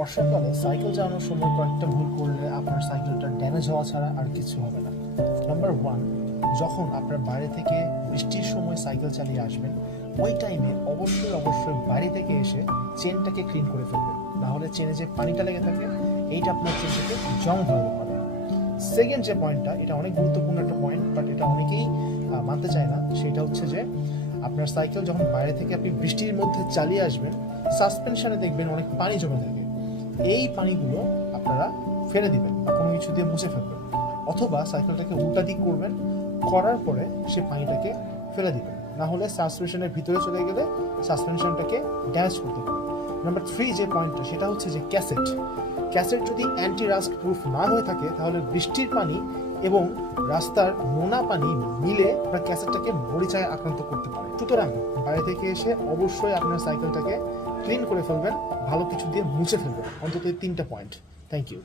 বর্ষাকালে সাইকেল চালানোর সময় কয়েকটা ভুল করলে আপনার সাইকেলটা ড্যামেজ হওয়া ছাড়া আর কিছু হবে না। নাম্বার 1, যখন আপনার বাইরে থেকে বৃষ্টির সময় সাইকেল চালিয়ে আসবেন ওই টাইমে অবশ্যই বাইরে থেকে এসে চেনটাকে ক্লিন করে ফেলবেন, না হলে চেনে যে পানিটা লেগে থাকে এইটা আপনার চেনটাকে জং ধরতে পারে। সেকেন্ড যে পয়েন্টটা, এটা অনেক গুরুত্বপূর্ণ একটা পয়েন্ট, বাট এটা অনেকেই মানতে চায় না, সেটা হচ্ছে যে আপনার সাইকেল যখন বাইরে থেকে আপনি বৃষ্টির মধ্যে চালিয়ে আসবেন সাসপেনশনে দেখবেন অনেক পানি জমে থাকে। এই পানিগুলো আপনারা ফেলে দিবেন বা কোনো কিছু দিয়ে মুছে ফেলবেন, অথবা সাইকেলটাকে উল্টা দিক করবেন, করার পরে সে পানিটাকে ফেলে দিবেন, না হলে সাসপেনশনের ভিতরে চলে গেলে সাসপেনশনটাকে ড্যামেজ করতে পারে। নাম্বার 3 যে পয়েন্টটা, সেটা হচ্ছে যে ক্যাসেট যদি অ্যান্টি রাস্ট প্রুফ না হয়ে থাকে তাহলে বৃষ্টির পানি এবং রাস্তার নোনা পানি মিলে আপনার ক্যাসেটটাকে মরিচায় আক্রান্ত করতে পারে। সুতরাং বাইরে থেকে এসে অবশ্যই আপনার সাইকেলটাকে ক্লিন করে ফেলবেন, ভালো কিছু দিয়ে মুছে ফেলবেন, অন্তত এই 3টা পয়েন্ট। Thank you.